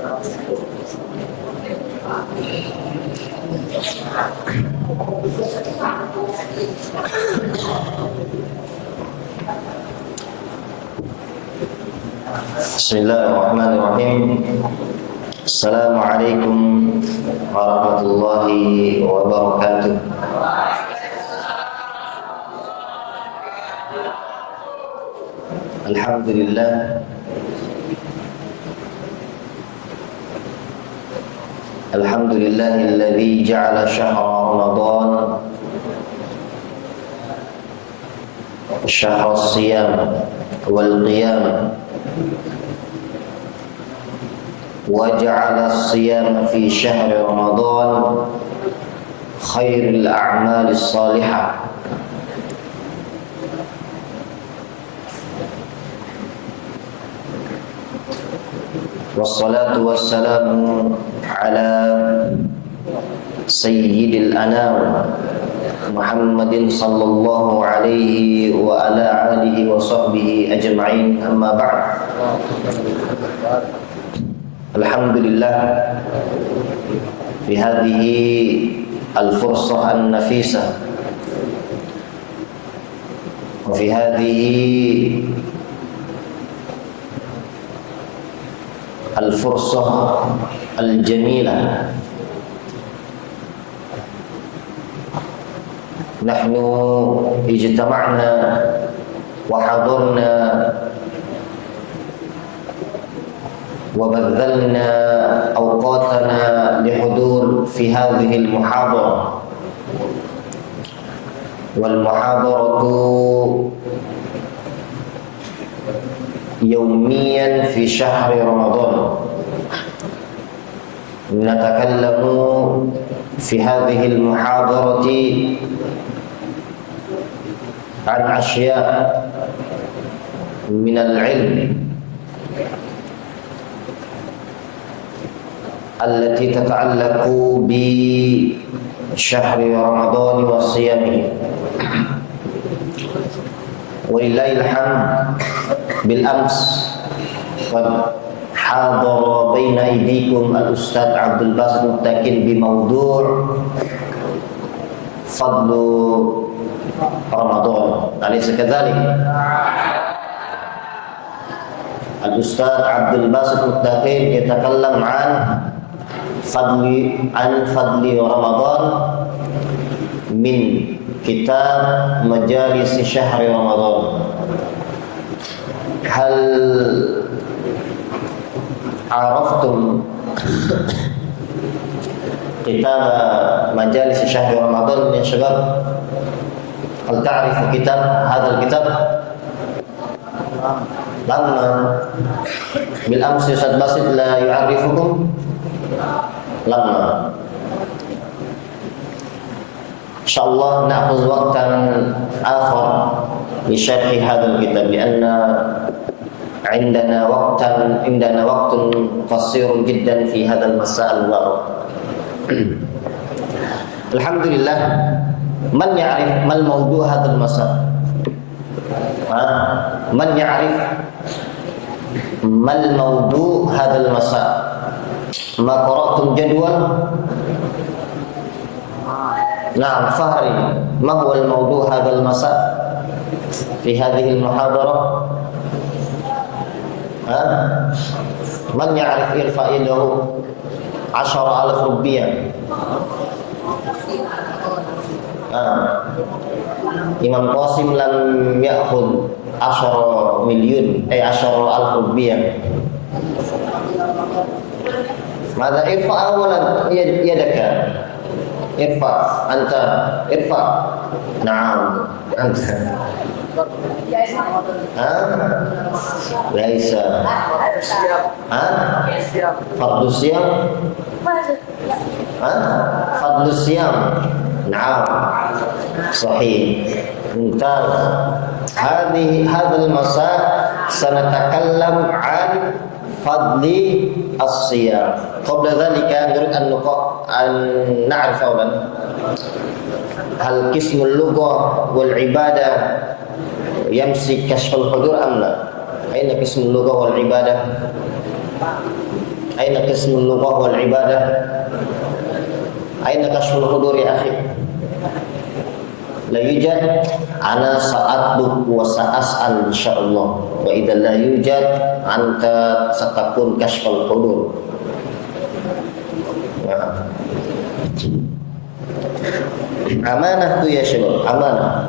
Bismillahirrahmanirrahim. Assalamualaikum warahmatullahi wabarakatuh. Alhamdulillah. Alhamdulillahilladzi ja'ala syahra Ramadan syahra siyam wal qiyam wa ja'ala as-siyama fi syahri Ramadan khairul a'malis salihah. Wassalatu wassalamu ala sayyidil anam Muhammadin sallallahu alaihi wa ala alihi wa sahbihi ajma'in, amma ba'd. Alhamdulillah fi hadhihi al-fursah an-nafisah wa fi hadhihi al-fursah al-jamilah nahnu ijtama'na wa hadarna wa badhalna awqatana lihudur fi hadhihi al-muhadarah wal muhadaratu يوميا في شهر رمضان. نتكلم في هذه المحاضرة عن أشياء من العلم التي تتعلق بشهر رمضان وصيامه. ولله الحمد بالأمس قد حاضر بين أيديكم الأستاذ عبد الباسط متكل بموضوع فضل رمضان، أليس كذلك؟ الأستاذ عبد الباسط متكل يتكلم عن فضل رمضان من كتاب مجالس شهر رمضان. هل عرفتم كتاب مجالس شهر رمضان يا شباب؟ هل تعرف كتاب هذا الكتاب؟ لما بالأمس أستاذ باسط لا يعرفكم؟ لما إن شاء الله نأخذ وقتا آخر لشرح هذا الكتاب لأن عندنا وقت قصير جدا في هذا المساء المبارك. الحمد لله. من يعرف ما الموضوع هذا المساء؟ من يعرف ما الموضوع هذا المساء؟ ما قرأتم جدول؟ نعم فهري، ما هو الموضوع هذا المساء في هذه المحاضرة؟ من يعرف يرفع يده؟ 10,000 rupiah. Imam Qasim lam ya'khud 10 million 10,000 rupiah. Mada irfa awalan yadaka. Irfa anta irfa. Naam anta. Laisa. Fardhu siyam. Fardhu siyam. Naam. Sahih. Mumtaz. هذا المساء سنتكلم عن فضل الصيام. قبل ذلك نريد أن نعرف أولا هل قسم اللغة والعبادة يمسك كشف الحضور أم لا؟ أين قسم اللغة والعبادة؟ Aina qismul lughah wal ibadah? Aina kashful hudur ya akhi? La yujad, ana sa'atluq wa sa'as'al insyaallah. Wa idza la yujad, anta satakun kashful hudur. Amanah tu ya syabab, amanah.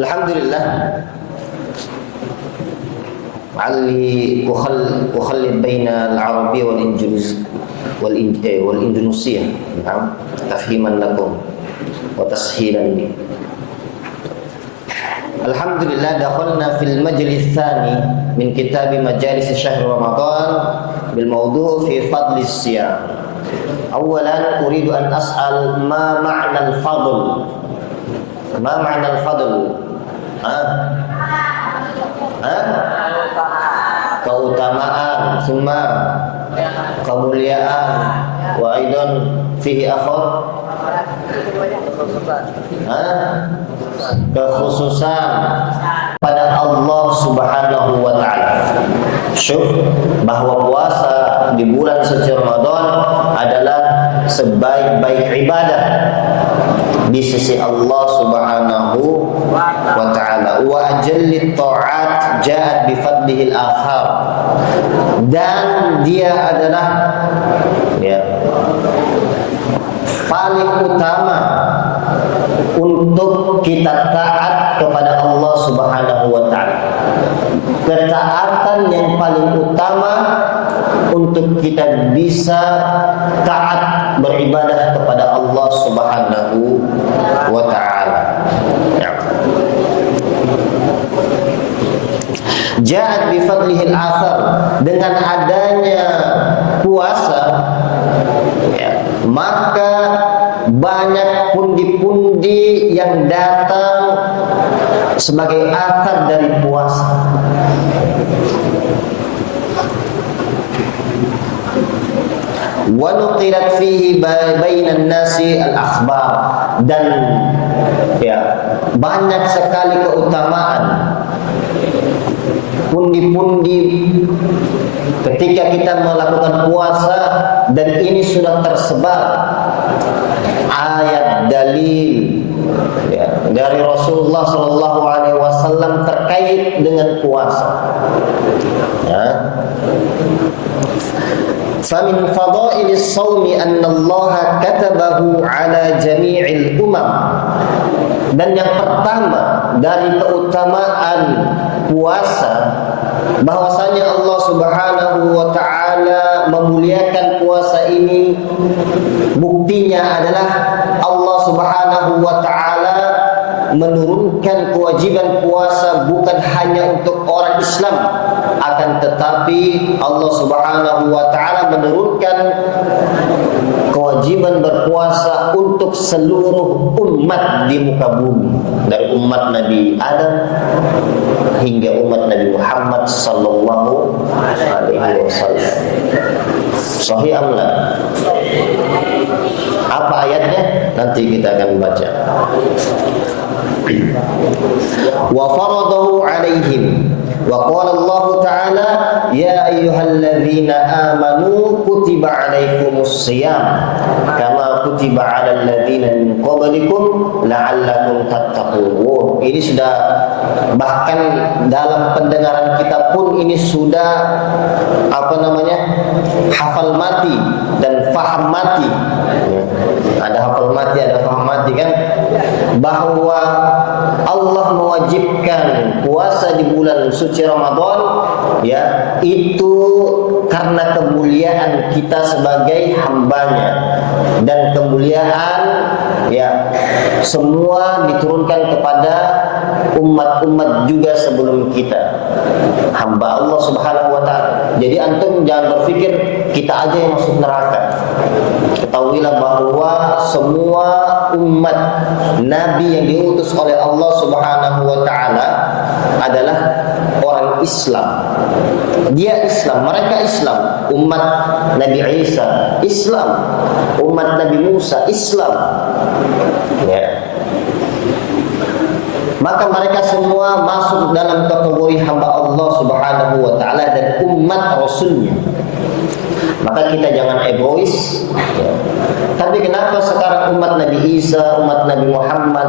Alhamdulillah. علي أخلط بين العربية والإندونيسية نعم تفهيما لكم وتسهيلا لي. الحمد لله دخلنا في المجلس الثاني من كتاب مجالس شهر رمضان بالموضوع في فضل الصيام. أولا أريد أن أسأل ما معنى الفضل؟ ما معنى الفضل؟ keutamaan, summa kemuliaan, wa aidan fihi akhar kekhususan pada Allah Subhanahu wa taala. Syuf bahwa puasa di bulan suci Ramadan adalah sebaik-baik ibadah di sisi Allah Subhanahu wa taala. Wa ajallit ta'at ja'at bi fadlihil akhar. Dan dia adalah paling utama untuk kita taat kepada Allah Subhanahu wa taala. Ketaatan yang paling utama untuk kita bisa taat beribadah kepada Allah Subhanahu wa taala. Ja'at bi fadlihil athar, dengan adanya puasa maka banyak pundi-pundi yang datang sebagai athar dari puasa. Wa nuqilat fihi bainan nasi al-akhbar, dan banyak sekali keutamaan pundi-pundi ketika kita melakukan puasa, dan ini sudah tersebar ayat dalil dari Rasulullah sallallahu alaihi wasallam terkait dengan puasa. Famin fadailis shaumi anna Allah katabahu ala jami'il umam. Dan yang pertama dari keutamaan puasa, bahwasanya Allah Subhanahu wa taala memuliakan puasa ini, buktinya adalah Allah Subhanahu wa taala menurunkan kewajiban puasa bukan hanya untuk orang Islam, akan tetapi Allah Subhanahu wa taala menurunkan kewajiban berpuasa untuk seluruh umat di muka bumi, dari umat Nabi Adam hingga umat Nabi Muhammad sallallahu alaihi wasallam. Sahih amla? Apa ayatnya? Nanti kita akan baca. Wa faradahu alaihim. Wa qala Allah Ta'ala ya ayyuhalladzina amanu kutiba alaikumus shiyam kama kutiba alal ladzina min qablikum la'allakum tattaqun. Ini sudah, bahkan dalam pendengaran kita pun ini sudah hafal mati dan faham mati. Ada hafal mati, ada faham mati kan, bahwa Allah mewajibkan puasa di bulan suci Ramadan itu karena kemuliaan kita sebagai hambanya, dan kemuliaan semua diturunkan kepada umat-umat juga sebelum kita, hamba Allah Subhanahu wa taala. Jadi antum jangan berpikir kita aja yang masuk neraka. Ketahuilah bahwa semua umat Nabi yang diutus oleh Allah Subhanahu wa taala adalah orang Islam. Dia Islam, mereka Islam. Umat Nabi Isa Islam, umat Nabi Musa Islam. maka mereka semua masuk dalam kategori hamba Allah Subhanahu wa taala dan umat Rasulnya. Maka kita jangan egois. Tapi kenapa sekarang umat Nabi Isa, umat Nabi Muhammad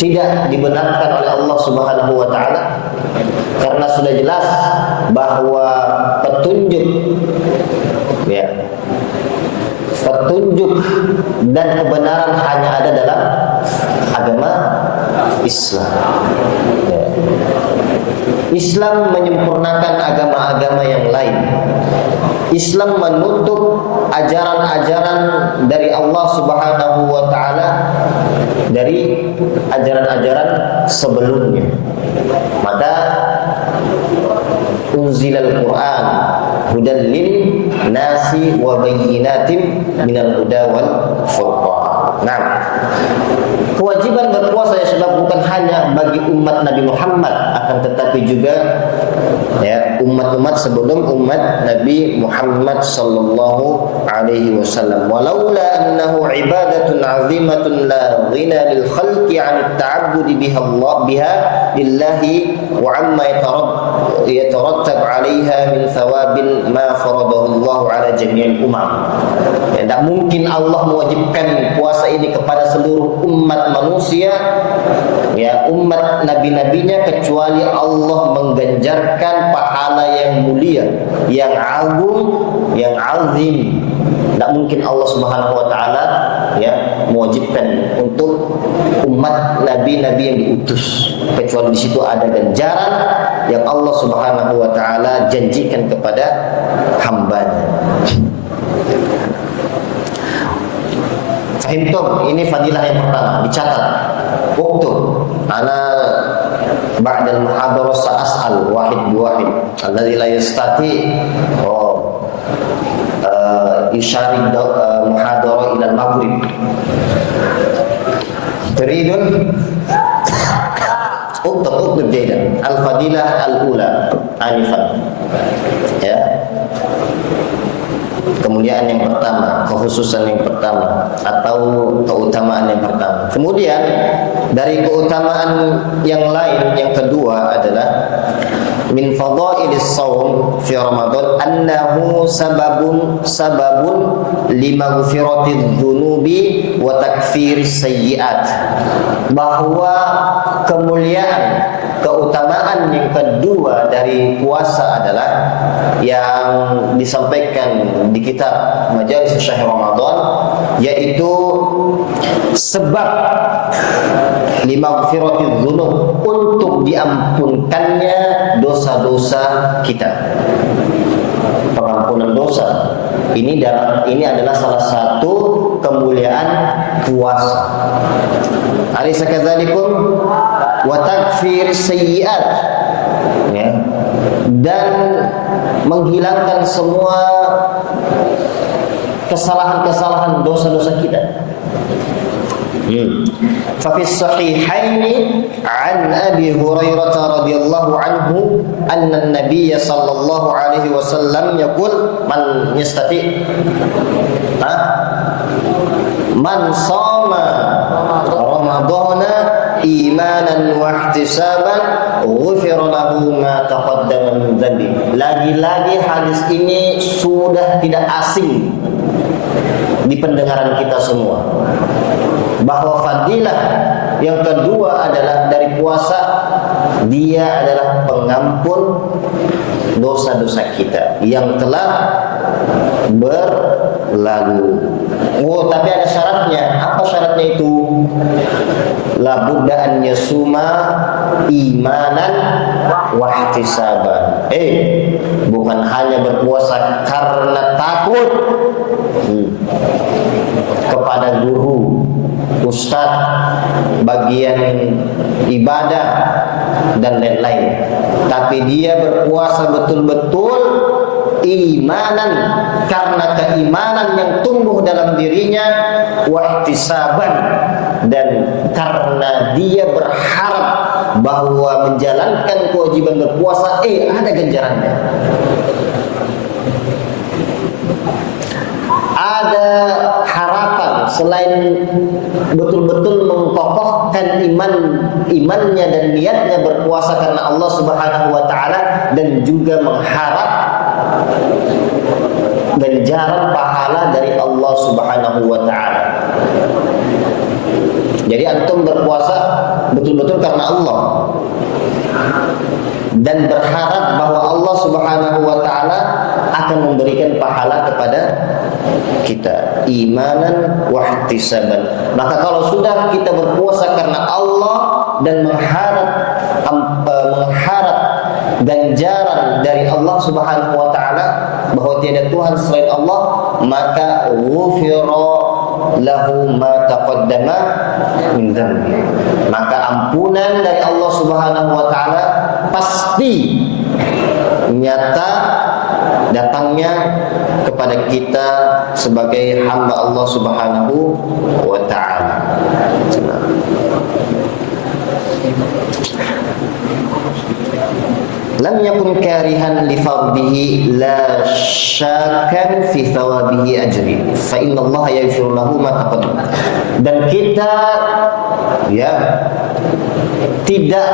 tidak dibenarkan oleh Allah Subhanahu wa taala? Karena sudah jelas bahwa petunjuk dan kebenaran hanya ada dalam agama Islam. Islam menyempurnakan agama-agama yang lain. Islam menutup ajaran-ajaran dari Allah Subhanahu wa taala dari ajaran-ajaran sebelumnya. Maka unzilal Quran hudan lin nasi wa bayyinatin minal huda wal furqan. Nah, kewajiban berpuasa ya sebab bukan hanya bagi umat Nabi Muhammad, akan tetapi juga umat-umat sebelum umat Nabi Muhammad sallallahu alaihi wasallam. Walaula annahu ibadatun 'azimatun la ghina lil khalqi 'an at-ta'abbud biha lillahi wa 'amma yatarattab 'alaiha min thawabin ma faradahu Allah 'ala jami'il umam. Tidak mungkin Allah mewajibkan puasa ini kepada seluruh umat manusia, umat nabi-nabinya, kecuali Allah mengganjarkan pahala yang mulia, yang agung, yang azim. Tidak mungkin Allah Subhanahu wa taala mewajibkan untuk umat nabi-nabi yang diutus, kecuali di situ ada ganjaran yang Allah Subhanahu wa taala janjikan kepada hambanya. Fahimtum, ini fadilah yang pertama, dicatat. Uktub, ana ba'dal muhadarah sa'as'al wahid biwahid alladhi la yastati yusharik muhadarah ila al-maghrib. Turidun uktub jaydan al-fadilah al-ula anifan, kemuliaan yang pertama, kekhususan yang pertama, atau keutamaan yang pertama. Kemudian dari keutamaan yang lain yang kedua adalah min fadailis shaum fi Ramadan annahu sababun limaghfiratiz dzunubi wa takfiris sayyi'at. Bahwa kemuliaan, keutamaan yang kedua dari puasa adalah yang disampaikan di kitab Majalis Syahr Ramadan, yaitu sebab limaghfiratiz dzunub, untuk diampunkannya dosa-dosa kita. Pengampunan dosa ini adalah salah satu kemuliaan puasa. Alaysa kadzalikum wa takfiris sayyi'at, dan menghilangkan semua kesalahan-kesalahan dosa-dosa kita. Fa fi sahihaini an Abi Hurairah radhiyallahu anhu anna an-nabiy sallallahu alaihi wasallam yaqul man yastati man shama ramadhana imanan wa ihtisaban ghufira lahu ma taqaddama min dhanbi. Lagi-lagi hadis ini sudah tidak asing di pendengaran kita semua, bahwa fadilah yang kedua adalah dari puasa, dia adalah pengampun dosa-dosa kita yang telah berlalu. Tapi ada syaratnya. Apa syaratnya itu? La budda an yasuma imanan wa ihtisaban. Bukan hanya berpuasa karena takut kepada guru, ustadz, bagian ibadah dan lain-lain, tapi dia berpuasa betul-betul imanan, karena keimanan yang tumbuh dalam dirinya, wa ihtisaban, dan karena dia berharap bahwa menjalankan kewajiban berpuasa ada ganjarannya. Ada harapan selain betul-betul mengkokohkan imannya dan niatnya berpuasa karena Allah Subhanahu wa taala, dan juga mengharap ganjaran pahala dari Allah Subhanahu wa taala. Jadi antum berpuasa betul-betul karena Allah dan berharap bahwa Allah Subhanahu wa taala akan memberikan pahala kepada kita, imanan wa ihtisaban. Maka kalau sudah kita berpuasa karena Allah dan mengharap ganjaran dari Allah Subhanahu wa taala, bahwa tiada Tuhan selain Allah, maka ghufira lahu ma taqaddama min dzambi. Maka ampunan dari Allah Subhanahu wa taala pasti nyata datangnya kepada kita sebagai hamba Allah Subhanahu wa taala. Lam yakun karihan li fardihi la syakan fi thawabihi ajri fa inna Allah yaghfiru lahu ma taqaddam. Dan kita tidak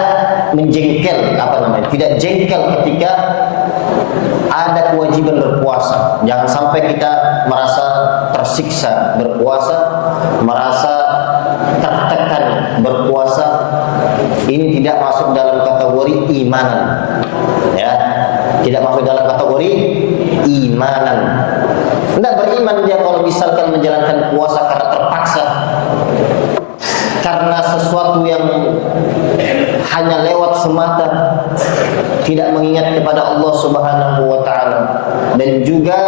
menjengkel, tidak jengkel ketika ada kewajiban berpuasa. Jangan sampai kita merasa tersiksa berpuasa, merasa tertekan berpuasa. Ini tidak masuk dalam kategori imanan. Ya, tidak masuk dalam kategori imanan. Tidak beriman dia kalau misalkan menjalankan puasa karena terpaksa, karena sesuatu yang hanya lewat semata, tidak mengingat kepada Allah Subhanahu wa taala. Dan juga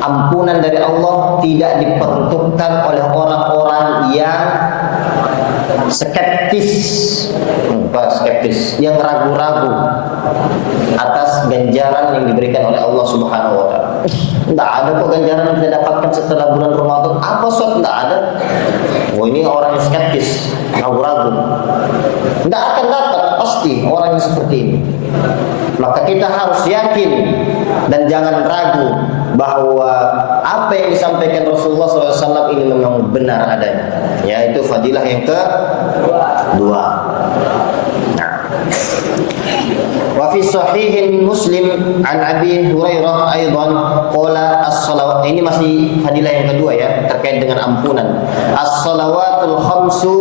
ampunan dari Allah tidak diperuntukkan oleh orang-orang yang skeptis, yang ragu-ragu atas ganjaran yang diberikan oleh Allah Subhanahu wa taala. Tidak ada kok ganjaran yang kita dapatkan setelah bulan Ramadan. Apa tidak ada? Ini orang yang skeptis, ragu-ragu. Tidak akan dapat pasti orang yang seperti ini. Maka kita harus yakin dan jangan ragu bahwa apa yang disampaikan Rasulullah SAW ini memang benar adanya. Yaitu fadilah yang kedua. Wa fi sahihin Muslim an Abi Hurairah aidan qala as-salawat. Ini masih fadilah yang kedua ya, terkait dengan ampunan. As-salawatul khamsu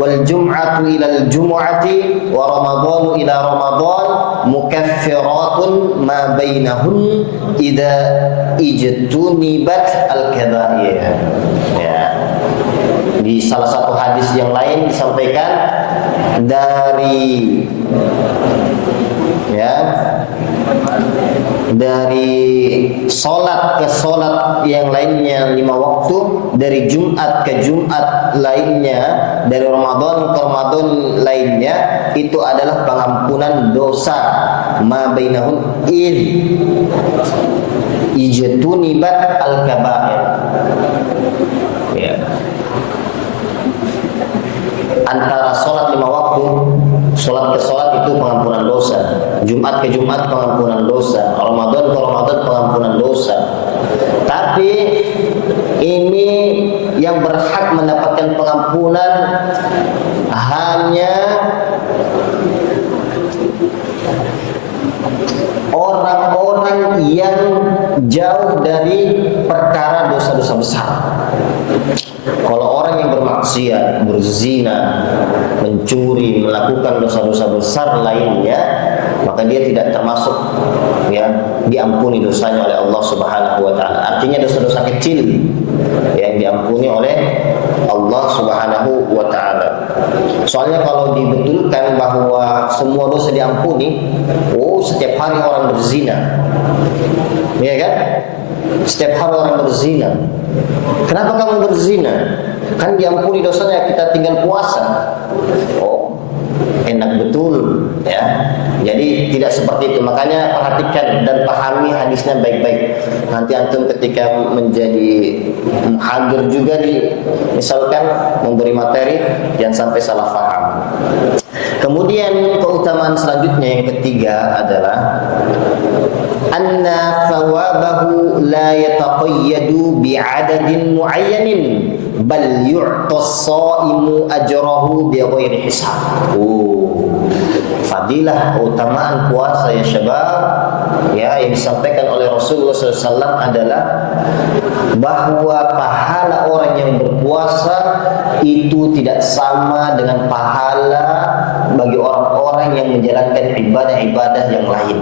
wal jum'atu ila al-jum'ati wa ramadhanu ila ramadan mukaffiratun ma bainahun idza ijtunibat al-kaba'ir. Ya. Di salah satu hadis yang lain disampaikan dari solat ke solat yang lainnya 5 waktu, dari Jumat ke Jumat lainnya, dari Ramadan ke Ramadan lainnya, itu adalah pengampunan dosa ma bainahum ijtunibat al-kaba'ir. Ya. Antara solat 5 waktu, solat ke solat itu pengampunan dosa, Jumat ke Jumat pengampunan dosa, Ramadan ke Ramadan pengampunan dosa. Tapi ini yang berhak mendapatkan pengampunan hanya orang-orang yang jauh dari perkara dosa-dosa besar. Kalau orang yang bermaksiat, berzina, mencuri, melakukan dosa-dosa besar lainnya, maka dia tidak termasuk diampuni dosanya oleh Allah Subhanahu wa taala. Artinya dosa-dosa kecil yang diampuni oleh Allah Subhanahu wa taala. Soalnya kalau dibetulkan bahwa semua dosa diampuni, setiap hari orang berzina. Ya kan? Setiap hari orang berzina. Kenapa kamu berzina? Kan diampuni dosanya, kita tinggal puasa. Enak betul ya. Jadi tidak seperti itu. Makanya perhatikan dan pahami hadisnya baik-baik. Nanti antum ketika menjadi muhadir juga misalkan memberi materi, jangan sampai salah paham. Kemudian keutamaan selanjutnya yang ketiga adalah anna thawabahu la yataqayyadu bi'adadin muayyanin bal yu'tas shaimu ajrahu bighairi hisab. Fadilah keutamaan puasa ya syabab, ya, yang disampaikan oleh Rasulullah SAW adalah bahwa pahala orang yang berpuasa itu tidak sama dengan pahala bagi orang-orang yang menjalankan ibadah-ibadah yang lain.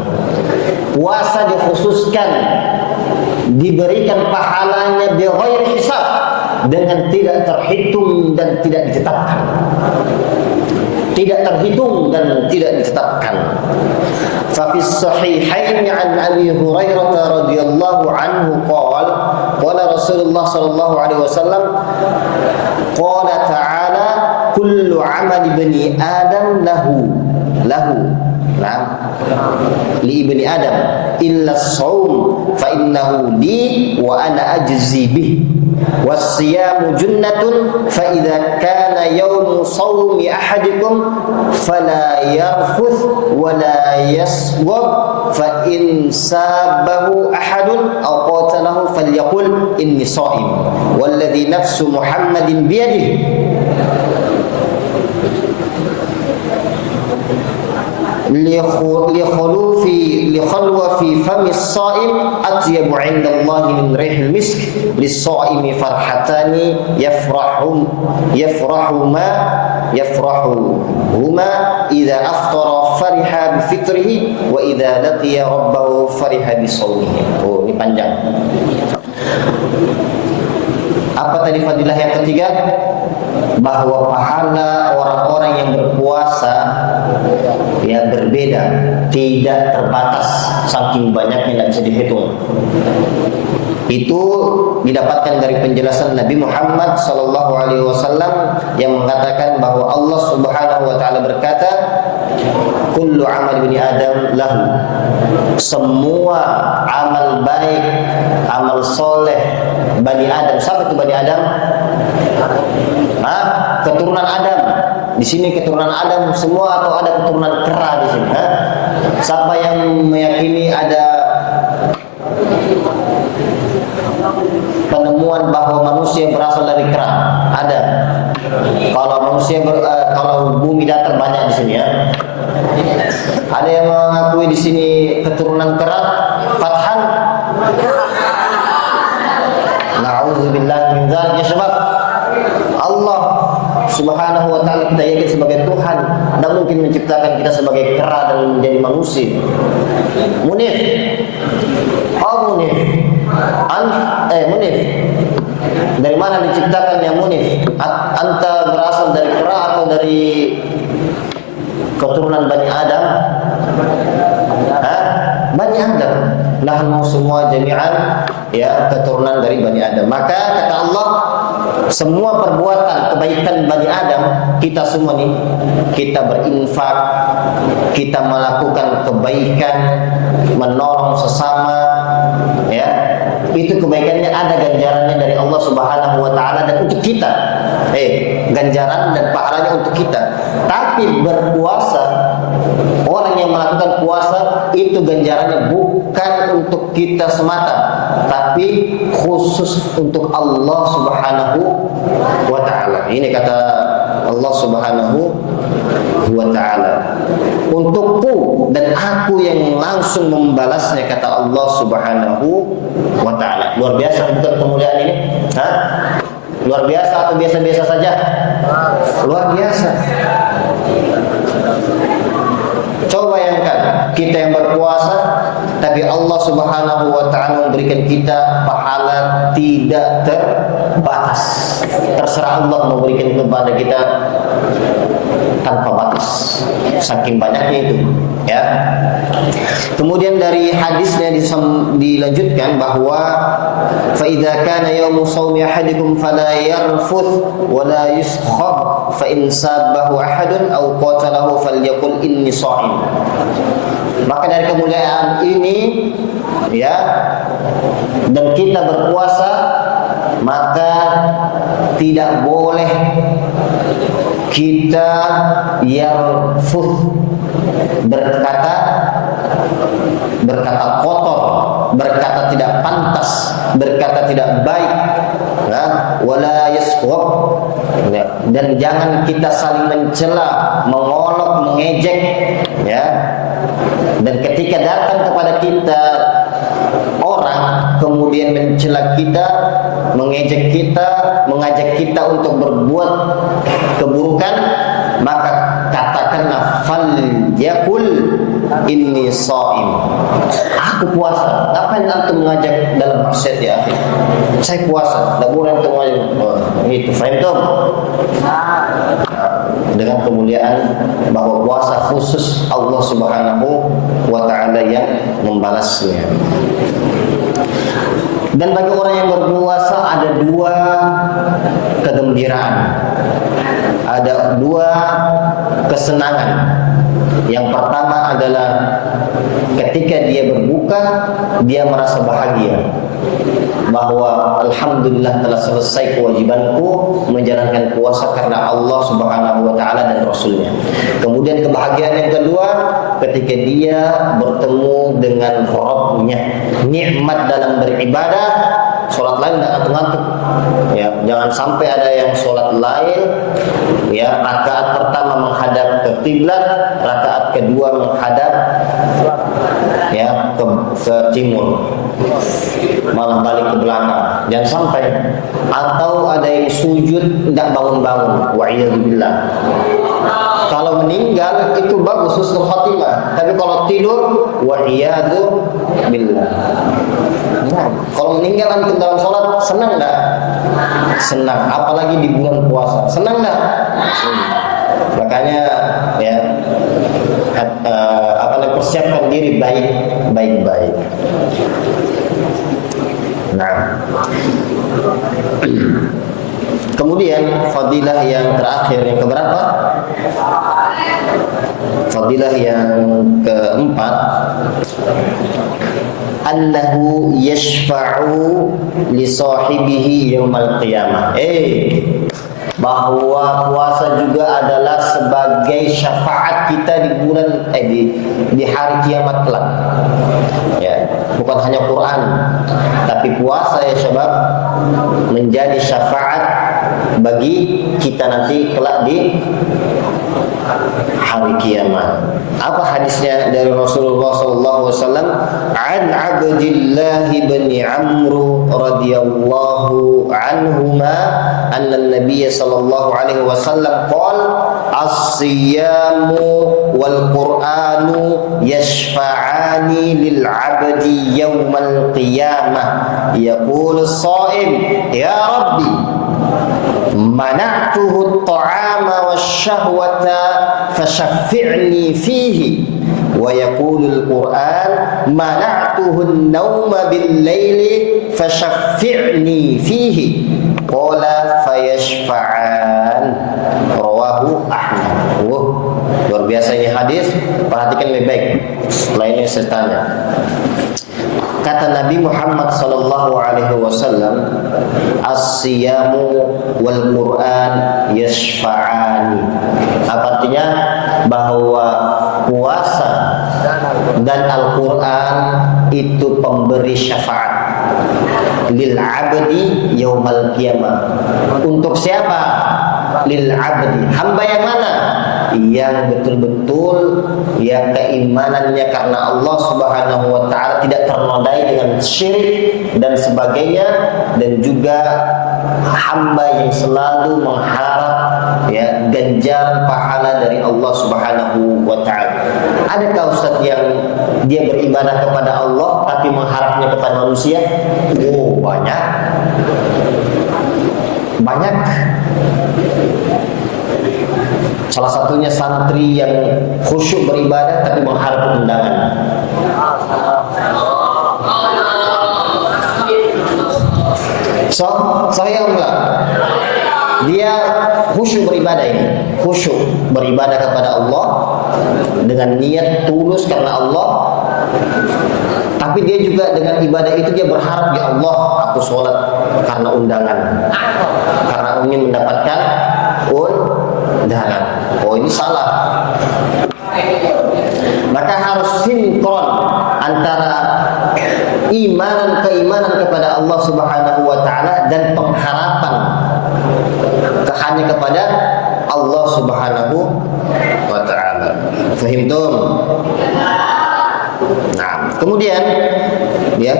Puasa dikhususkan diberikan pahalanya bighairi hisab, dengan tidak terhitung dan tidak ditetapkan. Tidak terhitung dan tidak ditetapkan. Fa fi sahihain an Abi Hurairah radhiyallahu anhu qala Rasulullah sallallahu alaihi wasallam qala ta'ala kullu 'amali bani Adam lahu li ibni Adam illa as-shaum fa innahu li wa ana ajzi bih was-siyamu junnatun fa idza kana yawmu shawmi ahadikum fala yarfuth wa la yasghab fa in sabahu ahadun aw qatalahu falyaqul inni sha'im walladhi nafsu Muhammadin biyadihi لخلوة في فم الصائم أطيب عند الله من ريح المسك للصائم فرحتان يفرحهما إذا أفطر فرح بفطره وإذا لقي ربه فرح بصومه. Ini panjang. Apa tadi fadilah yang ketiga? Bahwa pahala orang-orang yang berpuasa ya berbeda, tidak terbatas, saking banyaknya tidak bisa dihitung. Itu didapatkan dari penjelasan Nabi Muhammad sallallahu alaihi wasallam yang mengatakan bahwa Allah Subhanahu wa taala berkata, "Kullu amal bani Adam lahu." Semua amal baik, amal soleh Bani Adam. Siapa itu Bani Adam? Keturunan Adam. Di sini keturunan Adam semua atau ada keturunan kera di sini? Siapa yang meyakini ada penemuan bahwa manusia berasal dari kera? Ada. Kalau bumi datar banyak di sini ya. Ada yang mengakui di sini keturunan kera? Fathan? Na'udzubillah min dzalik ya syabab. Allah Subhanahu wa ta'ala kita yakin sebagai Tuhan, tidak mungkin menciptakan kita sebagai kera dan menjadi manusia. Munif. Munif. Munif. Dari mana diciptakan ya Munif? Anta berasal dari kera atau dari keturunan Bani Adam? Bani Adam. Nahnu semua jami'an ya keturunan dari Bani Adam. Maka kata Allah, semua perbuatan kebaikan Bani Adam, kita semua nih, kita berinfak, kita melakukan kebaikan, menolong sesama, ya, itu kebaikannya ada ganjarannya dari Allah Subhanahu wa taala dan untuk kita. Ganjaran dan pahalanya untuk kita. Tapi berpuasa, orang yang melakukan puasa itu ganjarannya bukan untuk kita semata, tapi khusus untuk Allah Subhanahu wa taala. Ini kata Allah Subhanahu wa taala. Untukku dan aku yang langsung membalasnya, kata Allah Subhanahu wa taala. Luar biasa bukan kemuliaan ini? Luar biasa atau biasa-biasa saja? Luar biasa. Coba bayangkan kita yang berpuasa, tapi Allah Subhanahu wa taala memberikan kita pahala tidak terbatas. Terserah Allah memberikan kepada kita tanpa batas. Saking banyaknya itu, ya. Kemudian dari hadisnya dilanjutkan bahwa fa idza kana yaumu shaumi ahadikum fala yarfuth wa la yuskhab fa in sabahu ahadun aw qatalahu falyaqul inni sha'im. Maka dari kemuliaan ini, ya, dan kita berpuasa, maka tidak boleh kita yarfuth, berkata kotor, berkata tidak pantas, berkata tidak baik, ya, wala yasghab, ya, dan jangan kita saling mencela, mengolok, mengejek, ya. Dan ketika datang kepada kita orang kemudian mencela kita, mengejek kita, mengajak kita untuk berbuat keburukan, maka katakanlah fal yakul inni shaim. Aku puasa. Ngapain antum mengajak dalam maksiat ya? Saya puasa. Enggak boleh antum ngajak. Oh, itu faham. Dengan kemuliaan bahwa puasa khusus Allah Subhanahu wa taala yang membalasnya. Dan bagi orang yang berpuasa ada dua kegembiraan, ada dua kesenangan. Yang pertama adalah ketika dia berbuka, dia merasa bahagia bahwa alhamdulillah telah selesai kewajibanku menjalankan puasa karena Allah Subhanahu wa taala dan Rasulnya. Kemudian kebahagiaan yang kedua ketika dia bertemu dengan Rabb-nya, nikmat dalam beribadah. Salat lain tidak ngantuk-ngantuk. Ya, jangan sampai ada yang salat lain ya rakaat pertama menghadap ke kiblat, rakaat kedua menghadap ya ke timur, malah balik ke belakang. Jangan sampai. Atau ada yang sujud tidak bangun-bangun, wa'iyadzubillah. Kalau meninggal itu bagus, husnul khatimah. Tapi kalau tidur, wa'iyadzubillah. Nah, kalau meninggal antum dalam sholat, senang enggak? Senang. Apalagi di bulan puasa, senang enggak? Makanya ya persiapkan diri baik-baik. Nah, kemudian fadilah yang terakhir, yang keberapa? Fadilah yang keempat, annahu yashfa'u li sahibihi yaumal qiyamah. Bahwa puasa juga adalah sebagai syafaat kita di bulan di hari kiamat kelak. Ya, bukan hanya Quran, tapi puasa ya syabab menjadi syafaat bagi kita nanti kelak di hari kiamat. Apa hadisnya dari Rasulullah SAW? An Abdillah bin Amr radhiyallahu anhuma anna an-nabiy sallallahu alaihi wasallam qala as-siyamu wal qur'anu yashfa'ani lil 'abdi yawmal qiyamah yaqulu as-sha'im ya rabbi mana'tuhu at-ta'ama wash-shahwata fashaffi'ni fihi wa yaqulu al-Qur'an mana'tuhu an-nawma bil-laili fashaffi'ni fihi qala fayashfa'an rawahu Ahmad. Luar biasa ini hadis, perhatikan baik-baik. Setelah ini saya tanya. Kata Nabi Muhammad sallallahu alaihi wasallam, as-siyamu wal Qur'an yashfa'ani. Apa artinya? Bahwa puasa dan Al-Qur'an itu pemberi syafaat lil 'abdi yaumal qiyamah. Untuk siapa? Lil 'abdi. Hamba yang mana? Yang betul-betul ya keimanannya karena Allah Subhanahu wa taala tidak ternodai dengan syirik dan sebagainya, dan juga hamba yang selalu mengharap ya ganjaran pahala dari Allah Subhanahu wa taala. Adakah ustaz yang dia beribadah kepada Allah tapi mengharapnya kepada manusia? Oh, banyak. Banyak. Salah satunya santri yang khusyuk beribadah tapi mengharap undangan. Saya enggak. Dia khusyuk beribadah ini, khusyuk beribadah kepada Allah dengan niat tulus karena Allah. Tapi dia juga dengan ibadah itu dia berharap, ya Allah, aku sholat karena undangan, karena ingin mendapatkan undangan. Oh, ini salah. Maka harus sinkron antara iman Subhanahu wa taala dan pengharapan hanya kepada Allah Subhanahu wa taala. Fahimtum? Nah, kemudian ya,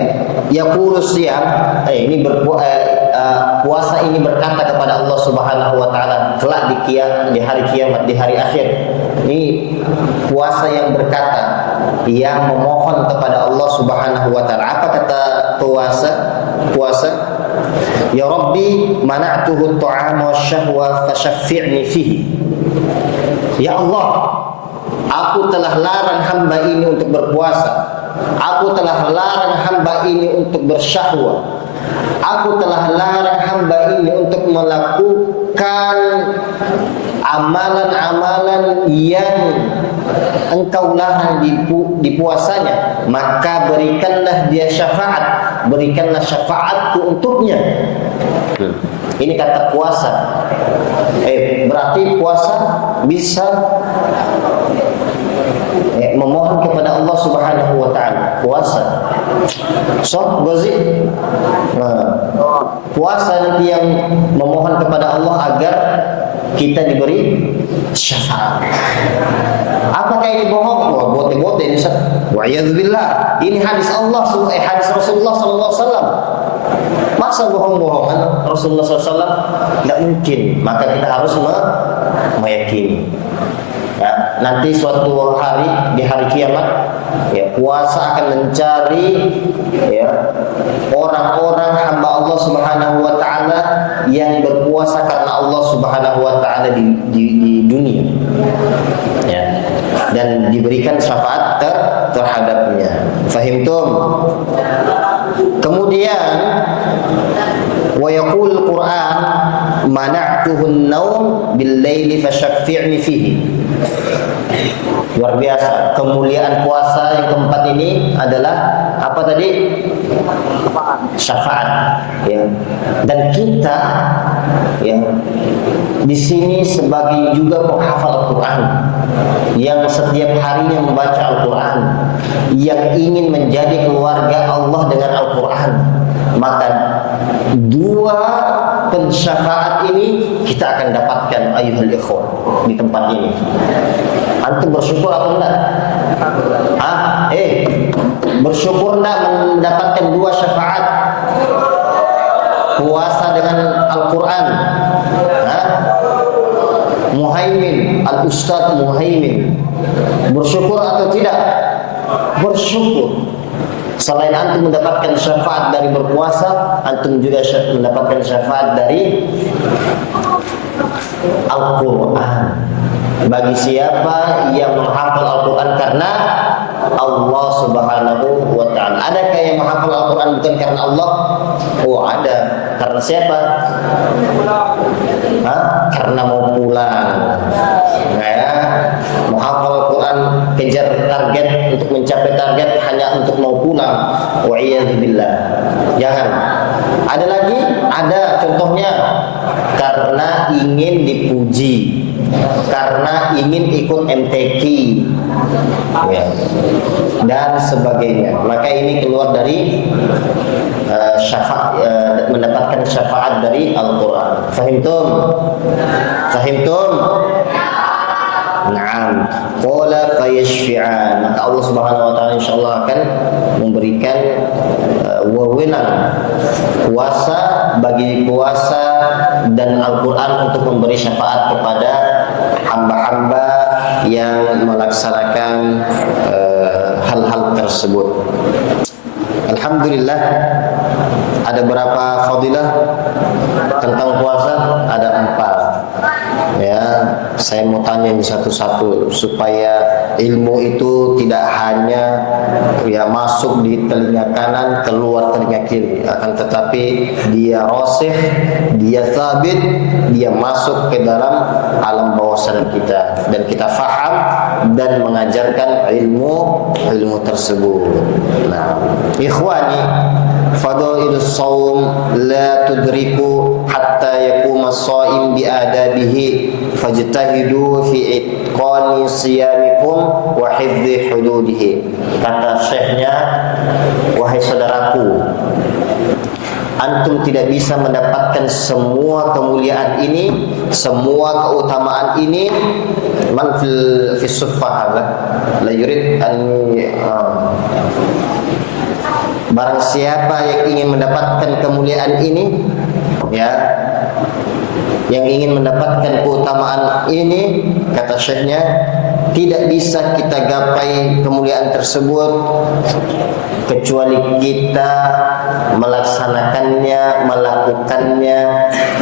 yaqulus siyam, ini puasa ini berkata kepada Allah Subhanahu wa taala kelak di hari kiamat, di hari akhir. Ini puasa yang berkata, yang memohon kepada Allah Subhanahu wa taala. Apa kata puasa? Ya Rabbi, mana'tuhu at-ta'ama wasyahwa fashaffi'ni fihi. Ya Allah, aku telah larang hamba ini untuk berpuasa. Aku telah larang hamba ini untuk bersyahwat. Aku telah larang hamba ini untuk melakukan amalan-amalan yang engkau larang di puasanya. Maka berikanlah dia syafaat. Berikanlah syafaatku untuknya. Ini kata puasa. Berarti puasa bisa memohon kepada Allah Subhanahu wa taala. Puasa. Puasa nanti yang memohon kepada Allah agar kita diberi syafaat. Apakah ini bohong? Wah, bote-bote ini. Wa'iyadzubillah. Ini hadis Allah, hadis Rasulullah sallallahu alaihi wasallam. Masa bohong-bohongan Rasulullah SAW? Tidak mungkin. Maka kita harus meyakini. Ya, nanti suatu hari di hari kiamat, ya, puasa akan mencari ya orang-orang hamba Allah Subhanahu wa taala yang berpuasa karena Allah Subhanahu wa taala di dunia. Ya. Dan diberikan syafaat terhadapnya. Fahimtum? Kemudian wa yaqul Quran mana'tuhu an-naum bil-laili fashaffi'ni fihi. Luar biasa. Kemuliaan puasa yang keempat ini adalah apa tadi? Syafaat. Ya. Dan kita ya di sini sebagai juga penghafal Al-Quran yang setiap harinya membaca Al-Quran, yang ingin menjadi keluarga Allah dengan Al-Quran, maka dua pensyafaat ini kita akan dapatkan ayyuhal ikhwan di tempat ini. Antum bersyukur atau enggak? Bersyukur enggak mendapatkan dua syafaat? Puasa dengan Al-Quran. Muhaimin, Al-Ustadz Muhaimin. Bersyukur atau tidak? Bersyukur. Selain antum mendapatkan syafaat dari berpuasa, antum juga mendapatkan syafaat dari Al-Quran. Bagi siapa yang menghafal Al-Quran karena Allah Subhanahu wa ta'ala. Adakah yang menghafal Al-Quran bukan karena Allah? Oh, ada. Karena siapa? Karena mau pulang. Ya, menghafal Al-Quran, kejar target untuk mencapai target hanya untuk mau pulang. Wa'iyadzubillah. Jangan. Ada lagi? Ada contohnya. Karena ingin dipuji, karena ingin ikut MTQ, ya, dan sebagainya. Maka ini keluar dari mendapatkan syafaat dari Al-Quran. Fahimtum? Fahimtum? Naam. Qala fayashfi'an. Maka Allah Subhanahu wa taala insyaallah akan memberikan wewenang kuasa bagi puasa dan Al-Quran untuk memberi syafaat kepada hamba-hamba yang melaksanakan hal-hal tersebut. Alhamdulillah, ada berapa fadilah tentang puasa? Ada 4. Ya, saya mau tanya ini satu-satu supaya ilmu itu tidak hanya ya masuk di telinga kanan keluar telinga kiri, akan tetapi dia rasih, dia sabit, dia masuk ke dalam alam bawah sadar kita dan kita faham dan mengajarkan ilmu tersebut. Nah, ikhwani, fadailus shaum la tudriku hatta yakuma shaim bi adabihi fajtahidu fi itqani siyamikum wa hifdhi hududihi. Kata syekhnya, wahai saudaraku, antum tidak bisa mendapatkan semua kemuliaan ini, semua keutamaan ini. Man fi suffah la yurid an barang siapa yang ingin mendapatkan kemuliaan ini, ya, yang ingin mendapatkan keutamaan ini, kata syekhnya, tidak bisa kita gapai kemuliaan tersebut kecuali kita melaksanakannya, melakukannya,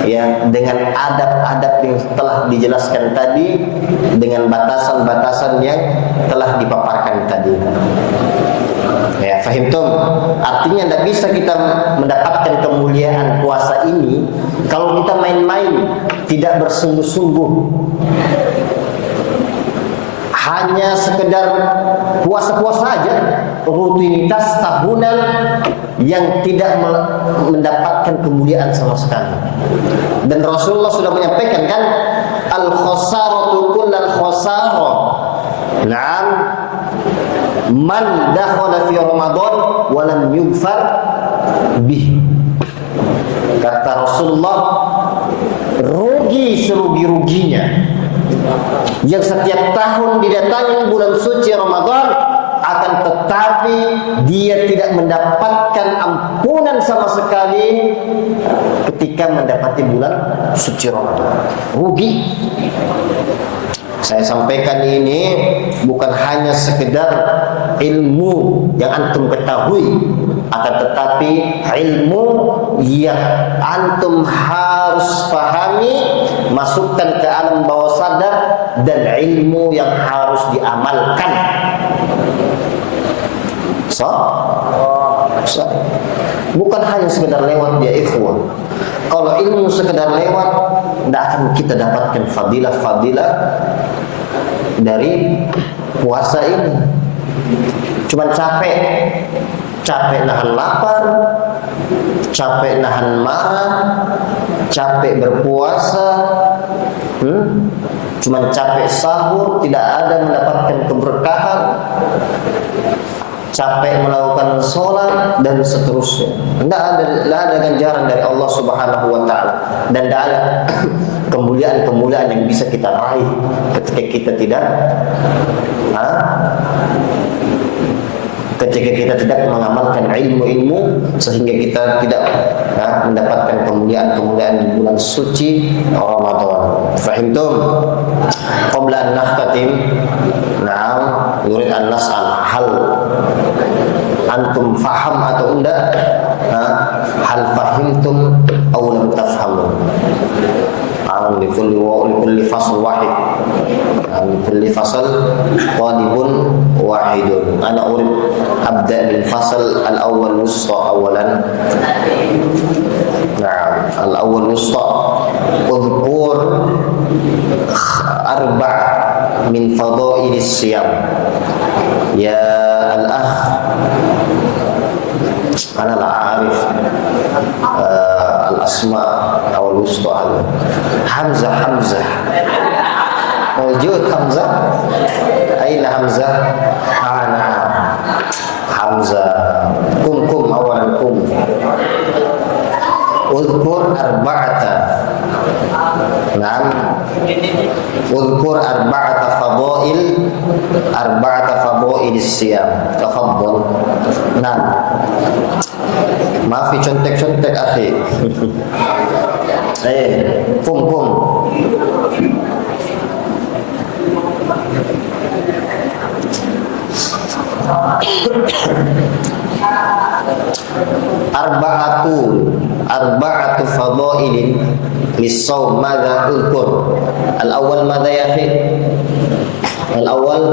ya, dengan adab-adab yang telah dijelaskan tadi, dengan batasan-batasan yang telah dipaparkan tadi. Ya, fahimtum? Artinya tidak bisa kita mendapatkan kemuliaan puasa ini kalau kita main-main, tidak bersungguh-sungguh, hanya sekedar puasa-puasa aja, rutinitas tahunan yang tidak mendapatkan kemuliaan sama sekali. Dan Rasulullah sudah menyampaikan kan, al-khasaratu kullal khasara. Naam, man dakhala fi Ramadan wa lam yughfar bih. Kata Rasulullah, rugi serugi-ruginya yang setiap tahun didatangi bulan suci Ramadan, akan tetapi dia tidak mendapatkan ampunan sama sekali ketika mendapati bulan suci Ramadan. Rugi. Saya sampaikan ini bukan hanya sekedar ilmu yang antum ketahui, akan tetapi ilmu yang antum harus pahami, masukkan ke alam bawah sadar, dan ilmu yang harus diamalkan. Bukan hanya sekedar lewat, ya ikhwan. Kalau ilmu sekedar lewat, tidak akan kita dapatkan fadilah-fadilah dari puasa ini. Cuman capek nahan lapar, capek nahan marah, capek berpuasa, cuman capek sahur, tidak ada mendapatkan keberkahan, capek melakukan sholat, dan seterusnya. Tidak ada ganjaran dari Allah Subhanahu wa Ta'ala, dan tidak ada kemuliaan-kemuliaan yang bisa kita raih ketika kita tidak mengamalkan ilmu-ilmu, sehingga kita tidak mendapatkan kemuliaan-kemuliaan di bulan suci Ramadan. Fahimtum? Qabla an nakhtatim, na'am, yurid an nas'al, hal antum faham atau enggak? Hal fahimtum aw lam tafhamu? Likulli fasl wahid, likulli fasl talibun wahidun. Ana urid abda bil fasl al-awwal wusta awalan. Na'am, al-awwal wusta. Udhkur arba' min fadailis siyam. Ya al-akh, ana la arif al-asma awal wusta. Hamzah wujud Hamzah. Aina Hamzah? Ana Hamzah. Kum awalan kum. Udhkur arba'ata. Naam. Udhkur arba'ata fadail siyam. Tafaddal. Naam. Maafi contek akhi. Kum. Arba'atu fadailin lis-shaum. Madza udhkur? Al-awwal madza ya akhi? Al-awwal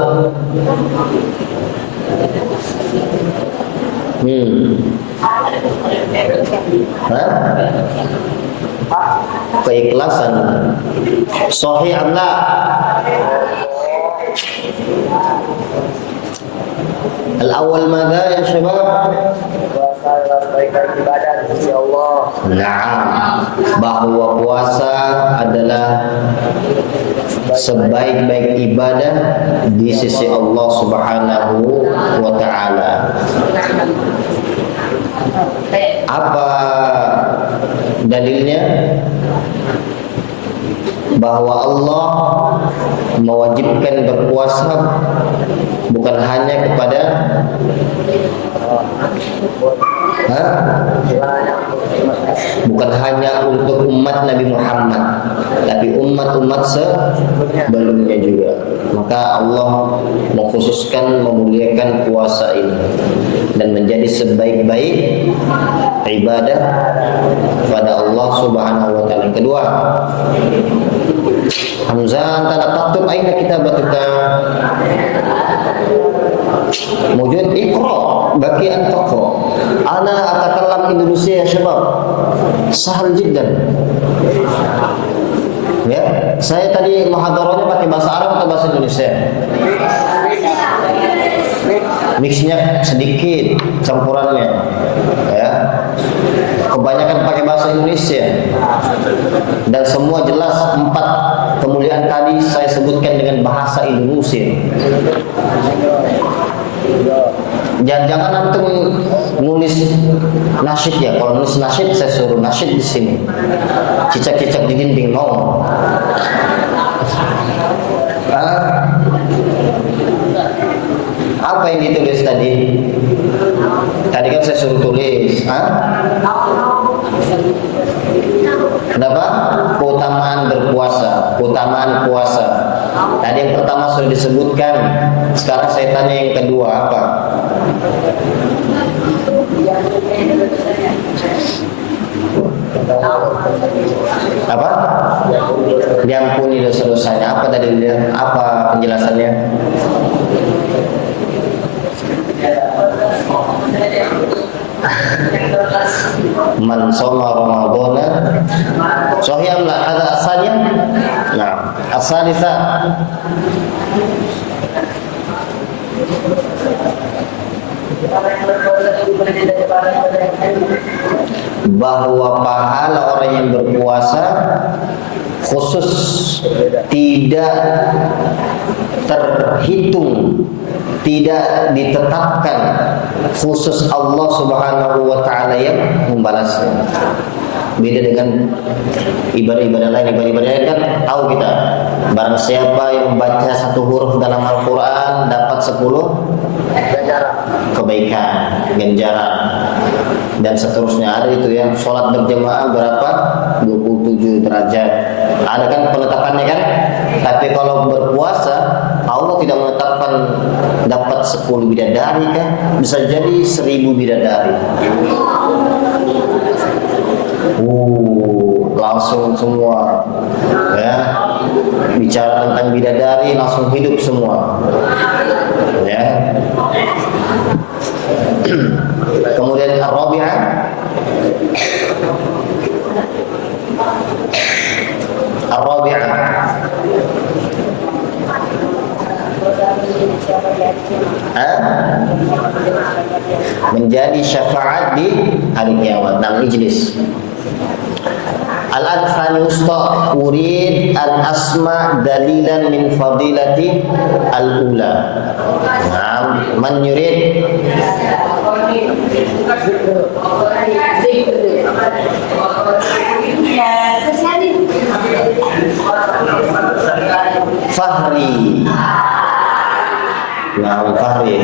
keikhlasan. Sahih enggak? Al-awwal madza ya syabab? Ibadah di Allah. Nah, bahwa puasa adalah sebaik-baik ibadah di sisi Allah Subhanahu wa Ta'ala. Apa dalilnya? Bahwa Allah mewajibkan berpuasa bukan hanya kepada bukan hanya untuk umat Nabi Muhammad, tapi umat-umat sebelumnya juga. Maka Allah mengkhususkan memuliakan puasa ini dan menjadi sebaik-baik ibadah pada Allah Subhanahu wa taala. Kedua, Hamzah anta taktub aina kitabatuka? Mujud iqra baki an taqra. Ana atakallam Indonesia ya syabab. Sahal jiddan. Ya, saya tadi muhadarahnya pakai bahasa Arab atau bahasa Indonesia? Mixnya sedikit campurannya. Ya. Kebanyakan pakai bahasa Indonesia. Dan semua jelas 4 kemuliaan tadi saya sebutkan dengan bahasa Indonesia. Jangan antum nulis nasyid ya. Kalau nulis nasyid saya suruh nasyid di sini. Cicak-cicak di dinding no. Apa yang ditulis tadi? Tadi kan saya suruh tulis. Kenapa? Keutamaan berpuasa, keutamaan puasa. Tadi yang pertama sudah disebutkan. Sekarang saya tanya yang kedua apa? Apa? Diampuni dosa-dosanya. Apa dalilnya? Apa penjelasannya? Man shoma Ramadhana sahih la ada asalnya. Nah, asalisa bahwa pahala orang yang berpuasa khusus tidak terhitung, tidak ditetapkan, khusus Allah Subhanahu wa taala yang membalasnya. Beda dengan ibadah-ibadah lain. Ibadah-ibadah lain kan tahu kita, barang siapa yang membaca 1 huruf dalam Al-Quran dapat 10 kebaikan, ganjaran, dan seterusnya. Ada itu yang sholat berjamaah berapa? 27 derajat. Ada kan penetapannya kan? Tapi kalau berpuasa Allah tidak menetapkan dapat 10 bidadari kan? Bisa jadi 1000 bidadari. Langsung semua ya, bicara tentang bidadari langsung hidup semua ya. Kemudian Ar-Rabi'ah menjadi syafaat di hari kiamat dan ijlis. Al-adfani usta urid al-asma dalilan min fadilati al-ula. Nah, man yurid Fahri. Nah, Fahri.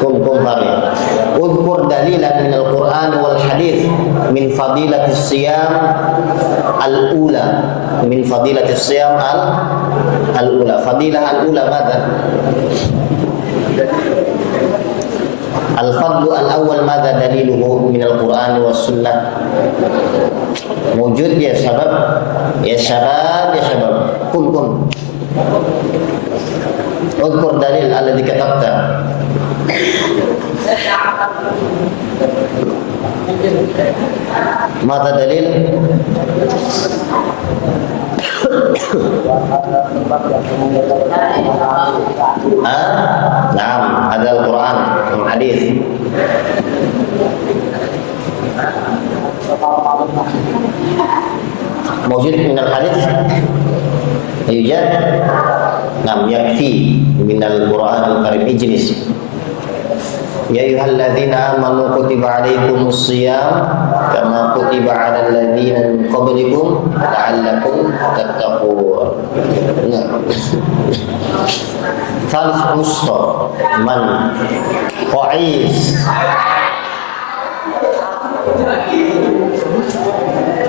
Kum Fahri. Udhkur dalilan min al-Quran wal hadith min fadilatis siyam al-ula. Min fadilatis siyam al-ula. Fadilah al-ula mada? Al-fadlu al-awwal mada daliluhu min al-Quran was sunnah. Wujud ya syabab. Ya syabab, ya syabab. Kum. Udhkur dalil alladhi katabta. Mata dalil? Naam, ada Al-Quran, hadis. Mawjud min al-hadis? Yujad? Naam, yakfi min al-Quran al-Karim. Ijlis. Ya ayyuhalladzina amanu kutiba alaikumus shiyam kama kutiba 'alal ladzina min qablikum la'allakum tattaqun. Nah. Thalith usta man Qais.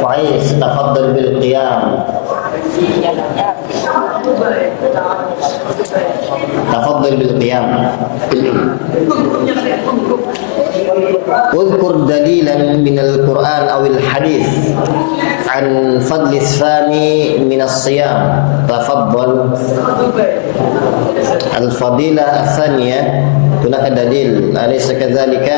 Qais tafaddal bil qiyam. Tafaddal bil qiyam. Udhkur dalilan min al-Qur'an aw al-hadith an fadli tsani min as-siyam. Tafaddal. Al-fadilah ats-tsaniyah hunaka dalil alaysa kadzalika?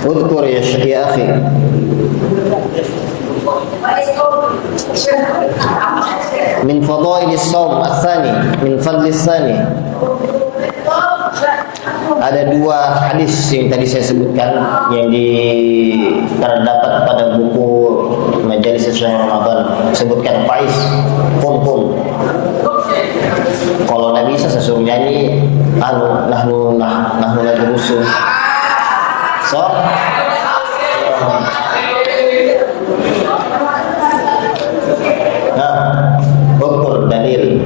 Udhkur ya akhi. Min fadail as-shaum ats-tsani, min fadli ats-tsani. Ada dua hadis yang tadi saya sebutkan yang terdapat pada buku Majalis Selama Ramadan. Sebutkan Faiz, pum. Kalau nggak bisa saya suruh nyanyi nahnu nadrusu. So, ukur dalil.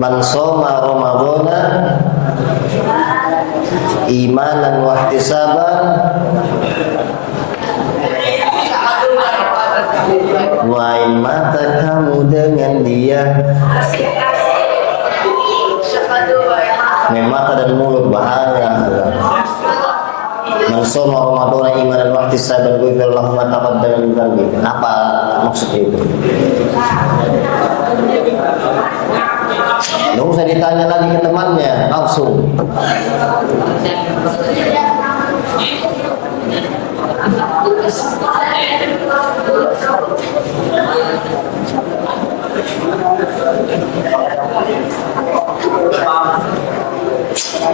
Man shoma Ramadhana imanan wa ihtisaban main mata kamu dengan dia. Main mata dan mulut bahaya. Man shoma Ramadhana imanan wa ihtisaban ghufira lahu ma taqaddama min dhanbi. Apa maksudnya itu? Nggak usah ditanya lagi ke temannya, langsung.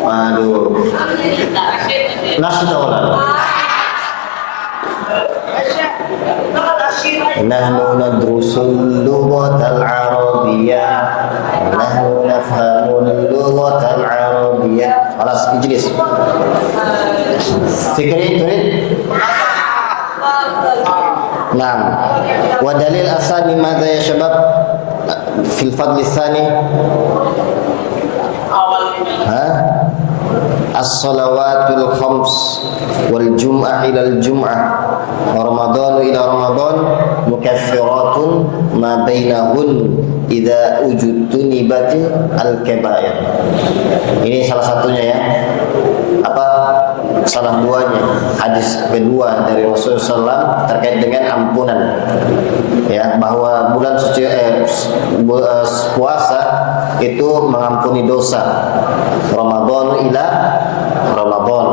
Aduh. Nasi taulan. Nahnu nadrusul lughatal arabiyyah. Nahnu nafhamul lughatal arabiyyah. Alas, ijlis. Fikri, turid. Naam. Wa dalil asani madza ya syabab fil fadl tsani? As-salawatul khams wal jum'ah ila al-jum'ah wa ramadhanu ila ramadan mukaffiratun ma bainahun idza ujtunibat al-kaba'ir. Ini salah satunya ya. Apa? Salah duanya hadis kedua dari Rasulullah SAW terkait dengan ampunan. Ya, bahwa bulan suci puasa itu mengampuni dosa. Ramadan ila Ramadan.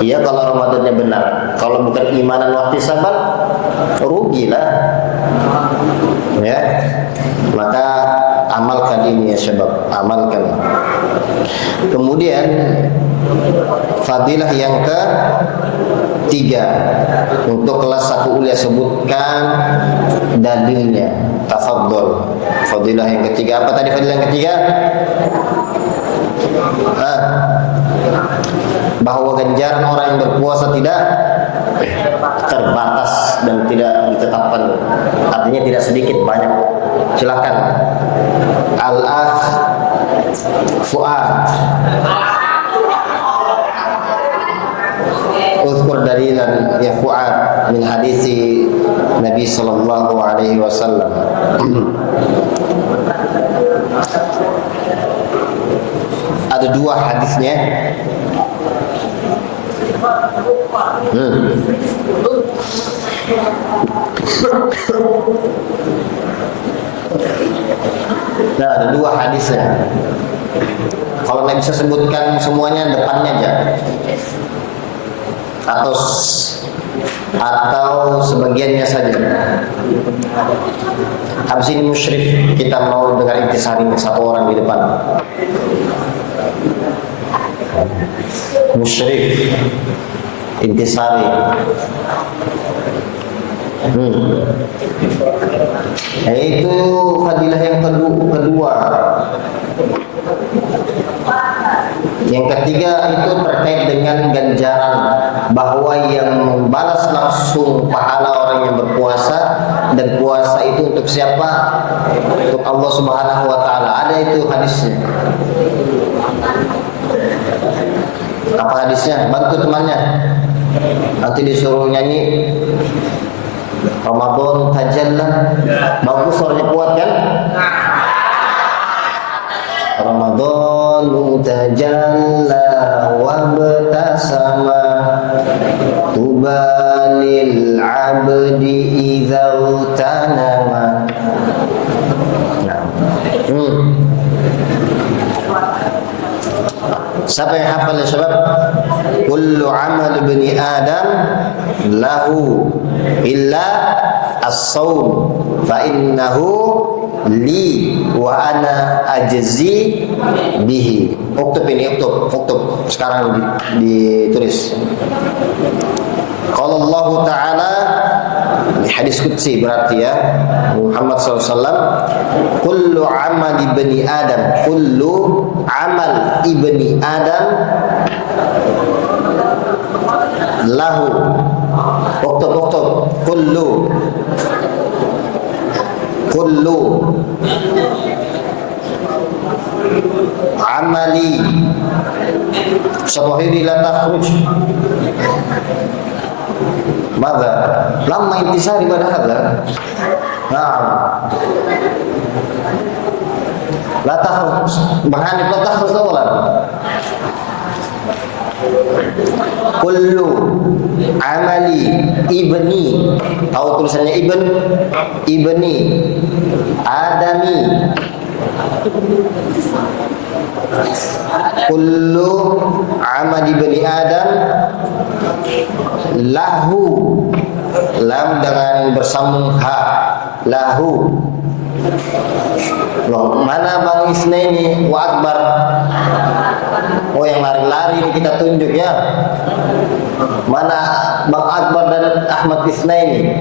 Iya kalau Ramadannya benar. Kalau bukan imanan wa ihtisaban, rugilah. Ya. Maka amalkan ini ya syabab, amalkan. Kemudian fadilah yang ketiga untuk kelas 1 ulia sebutkan dalilnya. Tafadhol. Fadilah yang ketiga apa tadi fadilah yang ketiga? Bahwa ganjaran orang yang berpuasa tidak terbatas dan tidak ditetapkan, artinya tidak sedikit banyak. Silakan Al-Akh Fuad, uzkur dalilan ya Fuad min hadisi Nabi sallallahu alaihi wasallam. Ada dua hadisnya. Nah, ada dua hadisnya. Kalau nggak bisa sebutkan semuanya, depannya aja. Atau sebagiannya saja. Habis ini musyrif kita mau dengar intisari satu orang di depan. Musyrif intisari. Itu fadilah yang kedua. Yang ketiga itu terkait dengan ganjaran, bahwa yang membalas langsung pahala orang yang berpuasa, dan puasa itu untuk siapa? Untuk Allah Subhanahu wa taala. Ada itu hadisnya. Apa hadisnya? Bantu temannya. Nanti disuruh nyanyi Ramadan tajalla. Bagus, suaranya kuat kan? Ramadan tajalla wa batasama tubalil abdi idza tanama. Siapa yang hafal ya syabab? Kullu amal ibni Adam lahu illa as-sawm fa innahu li wa ana ajzi bihi. Uktub ini, uktub. Sekarang ditulis. Qala Allah Ta'ala, hadis qudsi berarti ya, Muhammad SAW, kullu amal ibni Adam, kullu amal ibni Adam lahu. Uktub, kullu amali sabahiri la takhruj. Mada? Lama intisari pada hadha. Naam. La takhruj. Bahkan la takhruj awalan. Kullu amali ibni, tahu tulisannya ibni adami. Kullu amali ibni Adam lahu, lam dengan bersambung ha, lahu. Loh, mana Bang Isnaini wa Akbar? Oh, yang lari-lari ini kita tunjuk ya. Mana Bang Akbar dan Ahmad Isnaini?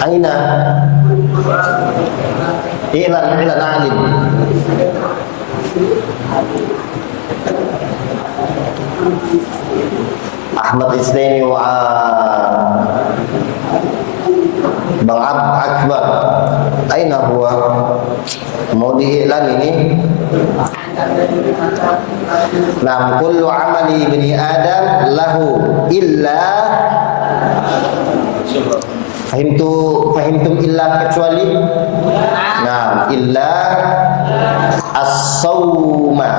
Aina? Ilan alim. Ahmad Isnaini wa Bang Akbar. Aina huwa? Mau diiklan ini. Nam kullu amali ibni Adam lahu illa, fahimtum illa kecuali, nah illa as-sawma.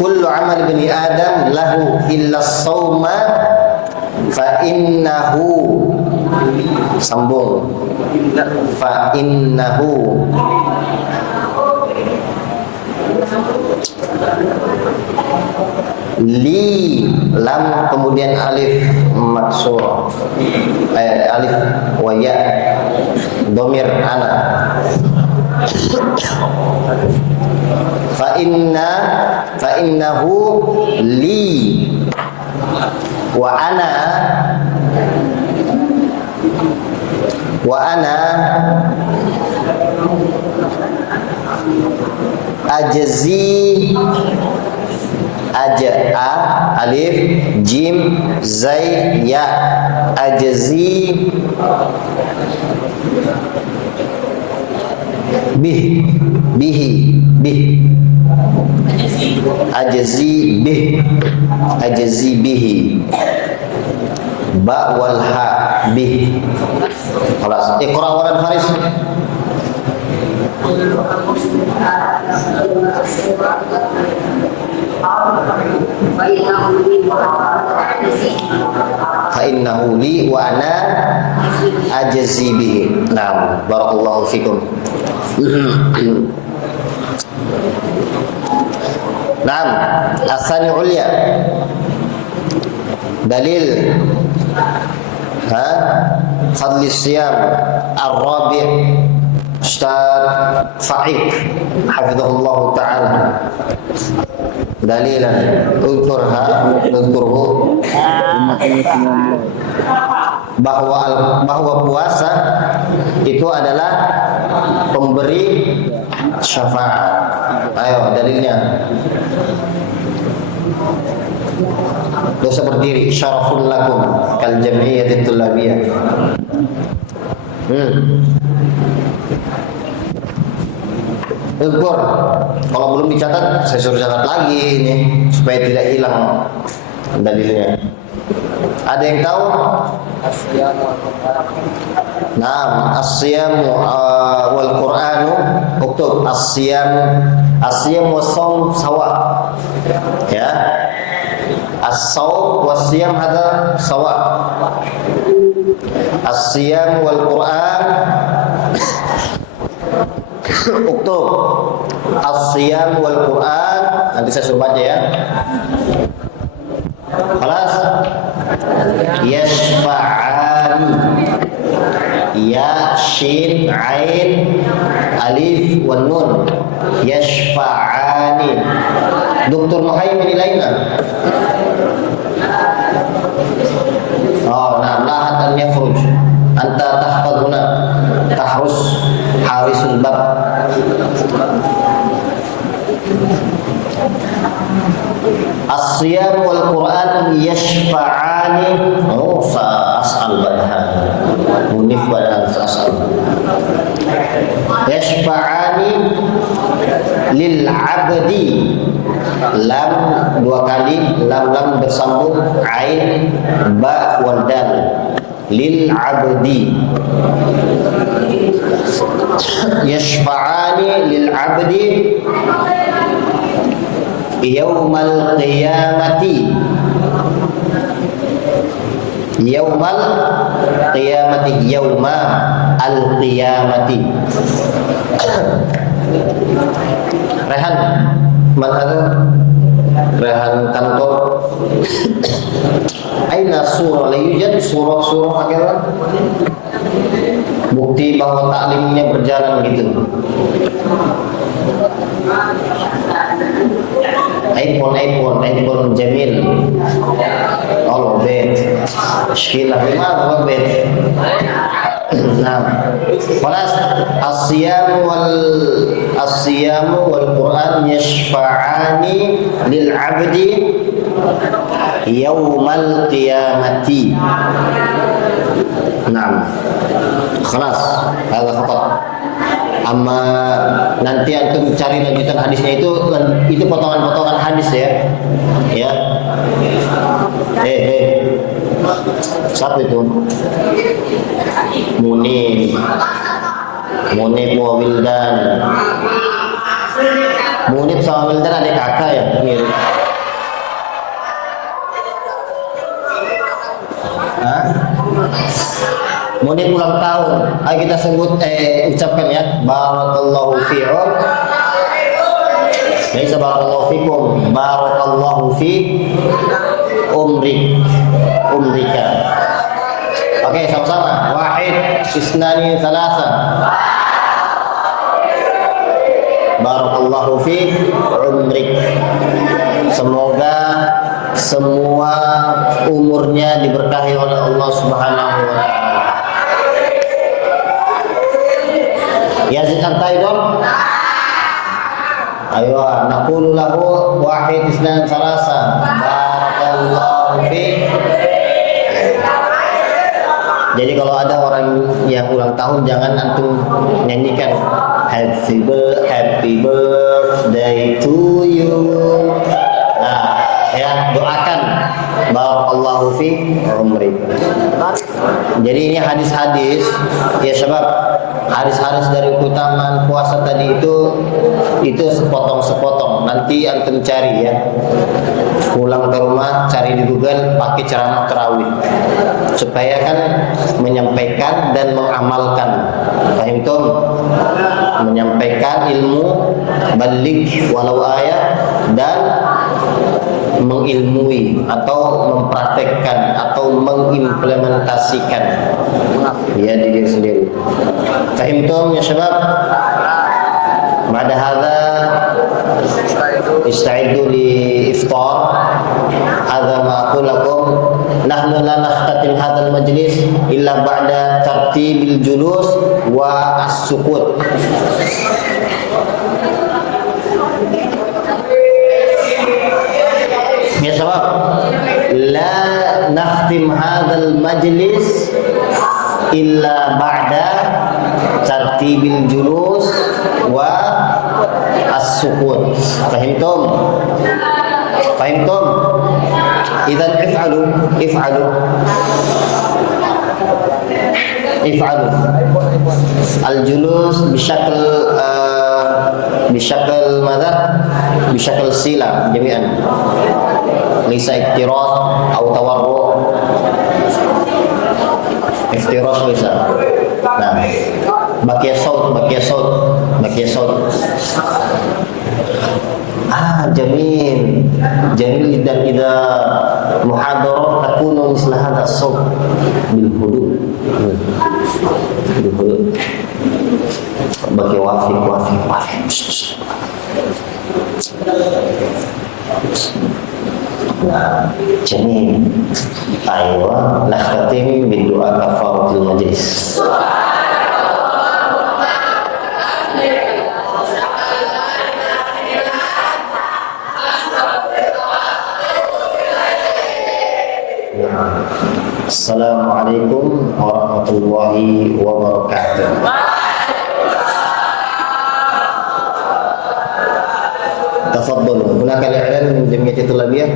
Kullu amal ibni Adam lahu illa as-sawma fa innahu, sambung, fa innahu li, lam kemudian alif maksur, alif wa ya, domir ana. Fa innahu li wa ana ajzi, alif jim zai ya, ajzi bihi ajzi bihi ba wal ha bih. Khalas, iqra waran Faris. Fa innahu li wa ana ajzi bihi. Naam, barakallahu fikum. Naam, asani ulya. Dalil fadli siyam ar-rabi' Ustaz Fa'id hafizahullah ta'ala. Dalilan udhkurhu bahwa puasa itu adalah pemberi syafaat. Ayo dalilnya. Dosa berdiri syarafun lakum kal jam'iyyati tullabiyah. Udhkur. Kalau belum dicatat, saya suruh catat lagi ini supaya tidak hilang dalilnya. Ada yang tahu? Naam, as-siyamu wal Qur'anu uktub as-siyam was-shaum sawa. Ya. As-shaum was-siyam hadza sawa. As-siyam wal Qur'an uktub as-siyam wal Qur'an. Nanti saya suruh baca ya. Kelas yashfa'ani, ya shin ain alif wan nun, yashfa'ani. Dr. Muhaimin ilaina. Oh, nah, lahat an yakhruj. Anta tahfadhuna tahrus harisul bab. As-siyam wal Qur'an yashfa'ani. Oh, sa'as'al badhan. Munif badhan sa'as'al. Yashfa'ani lil 'abdi. Lam dua kali, lam bersambung, ain, ba wal dal. Lil 'abdi. Yashfa'ani lil 'abdi yaumal qiyamati. Yaumal qiyamati, yauma al qiyamati. Rehan, mana ada? Rehan kantor. Aina surah la yujad, surah akhirnya. Bukti bahwa taklimnya berjalan gitu. iPhone jamil. Allah bet. Mushkilah memang bet. Nah, kelas as-siyam wal Qur'an yashfa'ani lil 'abdi yaumal qiyamati. Naam. Kelas, hadza faqat. Amma nanti antum cari lanjutan hadisnya itu potongan-potongan hadis ya. Ya. Siapa itu? Munib wa Wildan. Munib sama Wildan adik kakak ya? Mirip. Hah? Munib ulang tahun. Ayo kita sebut ucapkan ya. Barakallahu fi'um. Laisa barakallahu fikum. Barakallahu fi umrika. Oke, sama-sama. Wahid, isnani, thalatha. Barakallahu fi umrik. Semoga semua umurnya diberkahi oleh Allah Subhanahu wa taala. Yazid Antaidon. Ayo, naqulu lahu wahid isnan salasa. Barakallahu fi. Jadi kalau ada orang yang ulang tahun jangan antum nyanyikan happy birthday to you. Nah, ya doakan barakallahu fi umri. Jadi ini hadis-hadis ya sebab hadis-hadis dari keutamaan puasa tadi itu sepotong-sepotong. Nanti antum cari ya. Pulang ke rumah cari di Google pakai ceramah tarawih. Supaya kan menyampaikan dan mengamalkan. Paham tuh? Menyampaikan ilmu balik walau ayat dan mengilmui atau mempraktekkan atau mengimplementasikan ya di diri sendiri. Fahimtum ya syabab? Ba'da hadza ista'iddu li iftar. Hadza ma aqul lakum. Nahnu la nakhtatim hadzal majlis illa ba'da tartibil julus wa as-sukut. Ya syabab, la nakhtim hadzal majlis illa ba'da tartibil julus wa as-sukut. Fahimtum? Fahimtum? Idzan if'alu al-julus bishakl madha? Bishakl sila jami'an. Laysa iktiras atau tawarru. Iftiras laysa. Nah, baqiya saut. Jamil dan idza muhadarah takunu misla hadha as-saut bil hudud. Baqiya wafiq. Nah, jamil. Aywa, nakhtatim bidu'a kafaratul majlis. Assalamualaikum warahmatullahi wabarakatuh. Tafadhalu. Hunaka al-i'lan min jam'iyyati tulabiyah.